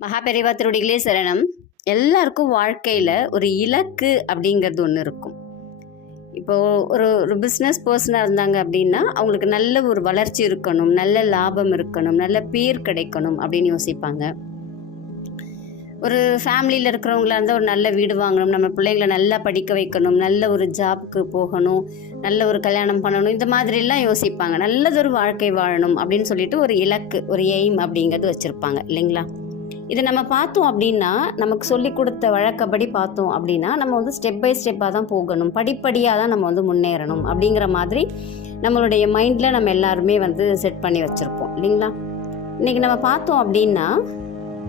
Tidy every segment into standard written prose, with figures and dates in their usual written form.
மகாபெரிவா திருடிகளே சரணம். எல்லாருக்கும் வாழ்க்கையில் ஒரு இலக்கு அப்படிங்கிறது ஒன்று இருக்கும். இப்போது ஒரு ஒரு பிஸ்னஸ் பர்சனாக இருந்தாங்க அப்படின்னா அவங்களுக்கு நல்ல ஒரு வளர்ச்சி இருக்கணும், நல்ல லாபம் இருக்கணும், நல்ல பேர் கிடைக்கணும் அப்படின்னு யோசிப்பாங்க. ஒரு ஃபேமிலியில் இருக்கிறவங்களா இருந்தால் ஒரு நல்ல வீடு வாங்கணும், நம்ம பிள்ளைங்களை நல்லா படிக்க வைக்கணும், நல்ல ஒரு ஜாப்புக்கு போகணும், நல்ல ஒரு கல்யாணம் பண்ணணும், இந்த மாதிரிலாம் யோசிப்பாங்க. நல்லதொரு வாழ்க்கை வாழணும் அப்படின்னு சொல்லிட்டு ஒரு இலக்கு, ஒரு எய்ம் அப்படிங்கிறது வச்சுருப்பாங்க இல்லைங்களா? இதை நம்ம பார்த்தோம் அப்படின்னா, நமக்கு சொல்லி கொடுத்த வழக்கப்படி பார்த்தோம் அப்படின்னா, நம்ம வந்து ஸ்டெப் பை ஸ்டெப்பாக தான் போகணும், படிப்படியாக தான் நம்ம வந்து முன்னேறணும் அப்படிங்கிற மாதிரி நம்மளுடைய மைண்டில் நம்ம எல்லாருமே வந்து செட் பண்ணி வச்சுருப்போம் இல்லைங்களா? இன்றைக்கி நம்ம பார்த்தோம் அப்படின்னா,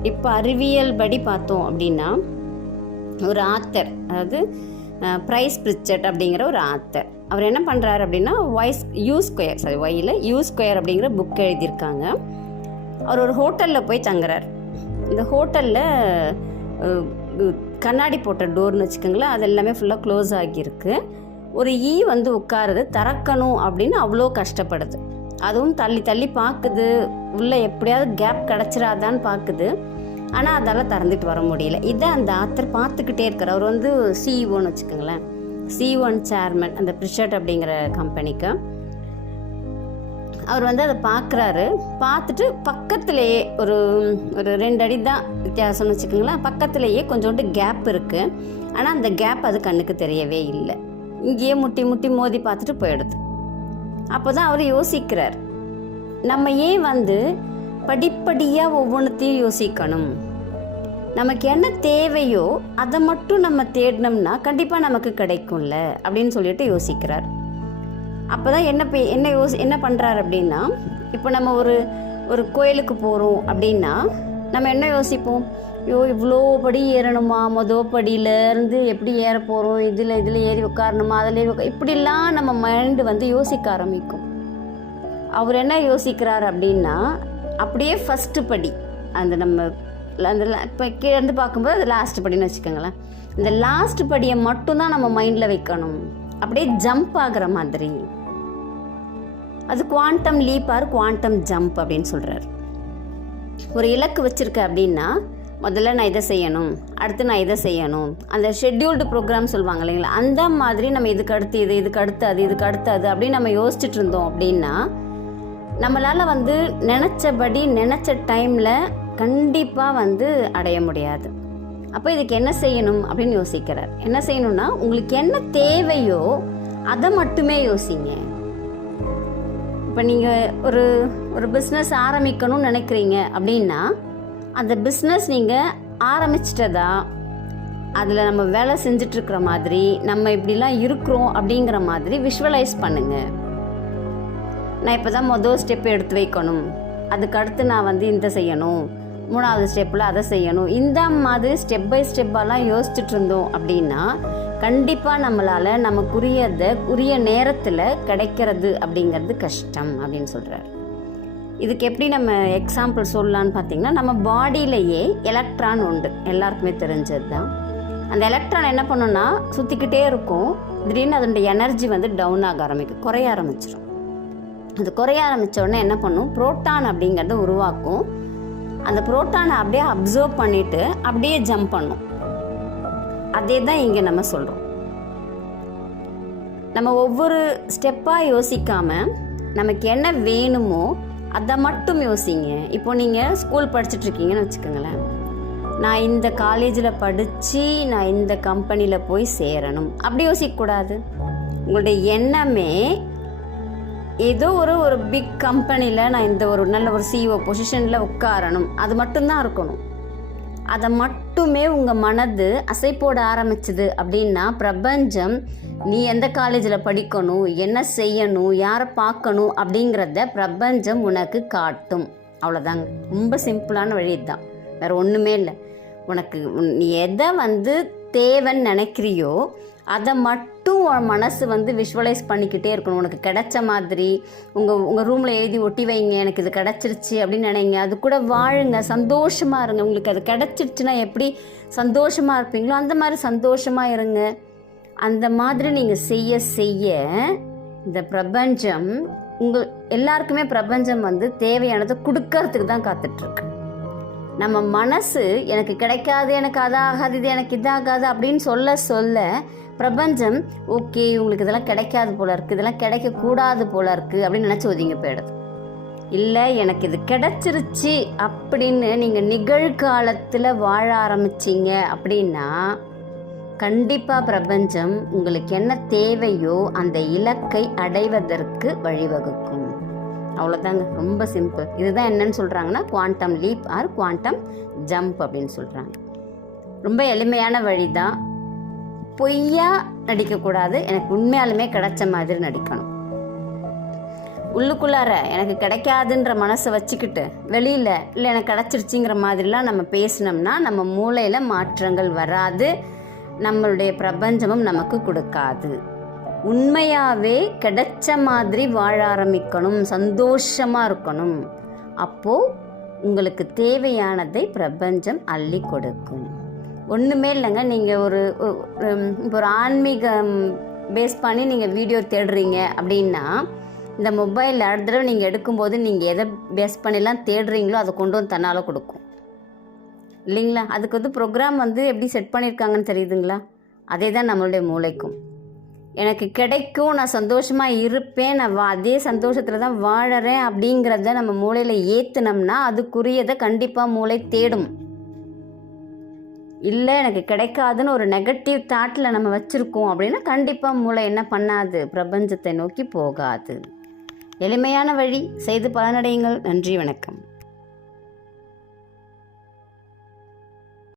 இப்போ அறிவியல் படி பார்த்தோம் அப்படின்னா, ஒரு ஆத்தர், அதாவது பிரைஸ் பிரிச்சட் அப்படிங்கிற ஒரு ஆத்தர், அவர் என்ன பண்ணுறாரு அப்படின்னா யூ ஸ்கொயர் அப்படிங்கிற புக் எழுதியிருக்காங்க. அவர் ஒரு ஹோட்டலில் போய் தங்குறார். இந்த ஹோட்டலில் கண்ணாடி போட்ட டோர்னு வச்சுக்கோங்களேன், அது எல்லாமே ஃபுல்லாக க்ளோஸ் ஆகியிருக்கு. ஒரு வந்து உட்காருது, திறக்கணும் அப்படின்னு அவ்வளோ கஷ்டப்படுது. அதுவும் தள்ளி தள்ளி பார்க்குது, உள்ளே எப்படியாவது கேப் கிடச்சிடாதான்னு பார்க்குது. ஆனால் அதால் திறந்துட்டு வர முடியல. இதை அந்த ஆத்தர் பார்த்துக்கிட்டே இருக்கார். அவர் வந்து சிஇஓன்னு வச்சுக்கோங்களேன், சிஇஓன் சேர்மன் அந்த பிரிஷர்ட் அப்படிங்கிற கம்பெனிக்கு. அவர் வந்து அதை பார்க்குறாரு. பார்த்துட்டு பக்கத்துலேயே ஒரு ஒரு 2 அடி தான் வித்தியாசம்னு வச்சுக்கோங்களேன், பக்கத்துலேயே கொஞ்சோண்டு கேப் இருக்குது. ஆனால் அந்த கேப் அது கண்ணுக்கு தெரியவே இல்லை. இங்கேயே முட்டி முட்டி மோதி பார்த்துட்டு போயிடுது. அப்போ தான் அவர் யோசிக்கிறார், நம்ம ஏன் வந்து படிப்படியாக ஒவ்வொன்றத்தையும் யோசிக்கணும், நமக்கு என்ன தேவையோ அதை மட்டும் நம்ம தேடினோம்னா கண்டிப்பாக நமக்கு கிடைக்கும்ல அப்படின்னு சொல்லிட்டு யோசிக்கிறார். அப்போ தான் என்ன பண்ணுறாரு அப்படின்னா, இப்போ நம்ம ஒரு கோயிலுக்கு போகிறோம் அப்படின்னா நம்ம என்ன யோசிப்போம், இவ்வளோ படி ஏறணுமா, படியிலேருந்து எப்படி ஏற போகிறோம், இதில் ஏறி உட்காரணுமா, அதில் இப்படிலாம் நம்ம மைண்டு வந்து யோசிக்க ஆரம்பிக்கும். அவர் என்ன யோசிக்கிறார் அப்படின்னா, அப்படியே ஃபஸ்ட்டு படி, அந்த நம்ம அந்த இப்போ கீழேருந்து பார்க்கும்போது அது லாஸ்ட் படின்னு வச்சுக்கோங்களேன், இந்த லாஸ்ட் படியை மட்டும்தான் நம்ம மைண்டில் வைக்கணும். அப்படியே ஜம்ப் ஆகிற மாதிரி, அது quantum leap or quantum jump அப்படின்னு சொல்கிறார். ஒரு இலக்கு வச்சுருக்க அப்படின்னா, முதல்ல நான் இதை செய்யணும், அடுத்து நான் இதை செய்யணும், அந்த ஷெட்யூல்டு ப்ரோக்ராம் சொல்லுவாங்க இல்லைங்களா, அந்த மாதிரி நம்ம இதுக்கு அடுத்து இதுக்கு அடுத்து அது அப்படின்னு நம்ம யோசிச்சுட்டு இருந்தோம் அப்படின்னா நம்மளால் வந்து நினச்ச டைமில் கண்டிப்பாக வந்து அடைய முடியாது. அப்போ இதுக்கு என்ன செய்யணும் அப்படின்னு யோசிக்கிறார். என்ன செய்யணும்னா, உங்களுக்கு என்ன தேவையோ அதை மட்டுமே யோசிங்க. இப்போ நீங்கள் ஒரு பிஸ்னஸ் ஆரம்பிக்கணும்னு நினைக்கிறீங்க அப்படின்னா, அந்த பிஸ்னஸ் நீங்கள் ஆரம்பிச்சிட்டதா, அதில் நம்ம வேலை செஞ்சிட்ருக்கிற மாதிரி, நம்ம இப்படிலாம் இருக்கிறோம் அப்படிங்கிற மாதிரி விஷுவலைஸ் பண்ணுங்கள். நான் இப்போ தான் மொதல் ஸ்டெப் எடுத்து வைக்கணும், அதுக்கடுத்து நான் வந்து இந்த செய்யணும், 3வது ஸ்டெப்பில் அதை செய்யணும், இந்த மாதிரி ஸ்டெப் பை ஸ்டெப்பாலாம் யோசிச்சுட்டு இருந்தோம் அப்படின்னா கண்டிப்பாக நம்மளால் நமக்குரிய நேரத்தில் கிடைக்கிறது அப்படிங்கிறது கஷ்டம் அப்படின்னு சொல்கிறார். இதுக்கு எப்படி நம்ம எக்ஸாம்பிள் சொல்லலான்னு பார்த்தீங்கன்னா, நம்ம பாடியிலேயே எலக்ட்ரான் உண்டு, எல்லாருக்குமே தெரிஞ்சது தான். அந்த எலக்ட்ரான் என்ன பண்ணுன்னா சுற்றிக்கிட்டே இருக்கும், திடீர்னு அதனுடைய எனர்ஜி வந்து டவுன் ஆக ஆரம்பிக்கும், குறைய ஆரம்பிச்சிடும். அது குறைய ஆரம்பித்த உடனே என்ன பண்ணும், புரோட்டான் அப்படிங்கிறத உருவாக்கும். அந்த புரோட்டானை அப்படியே அப்சர்வ் பண்ணிவிட்டு அப்படியே ஜம்ப் பண்ணும். அதே தான் இங்கே நம்ம சொல்கிறோம். நம்ம ஒவ்வொரு ஸ்டெப்பாக யோசிக்காமல் நமக்கு என்ன வேணுமோ அதை மட்டும் யோசிங்க. இப்போ நீங்கள் ஸ்கூல் படிச்சுட்ருக்கீங்கன்னு வச்சுக்கோங்களேன், நான் இந்த காலேஜில் படித்து நான் இந்த கம்பெனியில் போய் சேரணும் அப்படி யோசிக்கக்கூடாது. உங்களுடைய எண்ணமே ஏதோ ஒரு பிக் கம்பெனியில் நான் இந்த ஒரு நல்ல ஒரு சிஇஓ பொசிஷனில் உட்காரணும், அது மட்டும்தான் இருக்கணும். அதை மட்டுமே உங்கள் மனது அசை போட ஆரம்பிச்சுது அப்படின்னா பிரபஞ்சம் நீ எந்த காலேஜில் படிக்கணும், என்ன செய்யணும், யாரை பார்க்கணும் அப்படிங்கிறத பிரபஞ்சம் உனக்கு காட்டும். அவ்வளோதாங்க, ரொம்ப சிம்பிளான வழி தான், வேறு ஒன்றுமே இல்லை. உனக்கு நீ எதை வந்து தேவைன்னு நினைக்கிறியோ அதை மட்டும் உன் மனசு வந்து விஷுவலைஸ் பண்ணிக்கிட்டே இருக்கணும். உனக்கு கிடைச்ச மாதிரி உங்கள் ரூமில் எழுதி ஒட்டி வைங்க, எனக்கு இது கிடச்சிருச்சு அப்படின்னு நினைங்க. அது கூட வாழுங்க, சந்தோஷமாக இருங்க. உங்களுக்கு அது கிடச்சிருச்சுன்னா எப்படி சந்தோஷமாக இருப்பீங்களோ அந்த மாதிரி சந்தோஷமாக இருங்க. அந்த மாதிரி நீங்கள் செய்ய இந்த பிரபஞ்சம் எல்லாருக்குமே பிரபஞ்சம் வந்து தேவையானதை கொடுக்கறதுக்கு தான் காத்துட்ருக்கு. நம்ம மனசு எனக்கு கிடைக்காது, எனக்கு அதாகாது, இது எனக்கு இதாகாது அப்படின்னு சொல்ல சொல்ல பிரபஞ்சம் ஓகே உங்களுக்கு இதெல்லாம் கிடைக்காது போல இருக்குது, இதெல்லாம் கிடைக்கக்கூடாது போல இருக்குது அப்படின்னு நினச்சி ஒதுங்கி போயிடுது. இல்லை எனக்கு இது கிடைச்சிருச்சு அப்படின்னு நீங்கள் நிகழ்காலத்தில் வாழ ஆரம்பிச்சிங்க அப்படின்னா கண்டிப்பாக பிரபஞ்சம் உங்களுக்கு என்ன தேவையோ அந்த இலக்கை அடைவதற்கு வழிவகுக்கும். அவ்வளோதாங்க, ரொம்ப சிம்பிள். இதுதான் என்னன்னு சொல்கிறாங்கன்னா quantum leap or quantum jump அப்படின்னு சொல்கிறாங்க. ரொம்ப எளிமையான வழி தான். பொய்யா நடிக்கக்கூடாது, எனக்கு உண்மையாலுமே கிடைச்ச மாதிரி நடிக்கணும். உள்ளுக்குள்ளார எனக்கு கிடைக்காதுன்ற மனசை வச்சுக்கிட்டு வெளியில் இல்லை எனக்கு கிடச்சிருச்சிங்கிற மாதிரிலாம் நம்ம பேசினோம்னா நம்ம மூளையில் மாற்றங்கள் வராது, நம்மளுடைய பிரபஞ்சமும் நமக்கு கொடுக்காது. உண்மையாகவே கிடைச்ச மாதிரி வாழ ஆரம்பிக்கணும், சந்தோஷமாக இருக்கணும். அப்போது உங்களுக்கு தேவையானதை பிரபஞ்சம் அள்ளி கொடுக்கும். ஒன்றுமே இல்லைங்க, நீங்கள் இப்போ ஒரு ஆன்மீகம் பேஸ் பண்ணி நீங்கள் வீடியோ தேடுறீங்க அப்படின்னா இந்த மொபைலில் அடுத்த தடவை நீங்கள் எடுக்கும்போது நீங்கள் எதை பேஸ் பண்ணிலாம் தேடுறீங்களோ அதை கொண்டு வந்து தன்னால் கொடுக்கும் இல்லைங்களா? அதுக்கு ப்ரோக்ராம் எப்படி செட் பண்ணியிருக்காங்கன்னு தெரியுதுங்களா? அதே தான் நம்மளுடைய மூளைக்கும். எனக்கு கிடைக்கும், நான் சந்தோஷமாக இருப்பேன், நான் அதே சந்தோஷத்தில் தான் வாழறேன் அப்படிங்கிறத நம்ம மூளையில் ஏற்றுனோம்னா அதுக்குரியதை கண்டிப்பாக மூளை தேடும். இல்லை எனக்கு கிடைக்காதுன்னு ஒரு நெகட்டிவ் தாட்டில் நம்ம வச்சுருக்கோம் அப்படின்னா கண்டிப்பாக மூளை என்ன பண்ணாது, பிரபஞ்சத்தை நோக்கி போகாது. எளிமையான வழி, செய்து பலனடையுங்கள். நன்றி, வணக்கம்.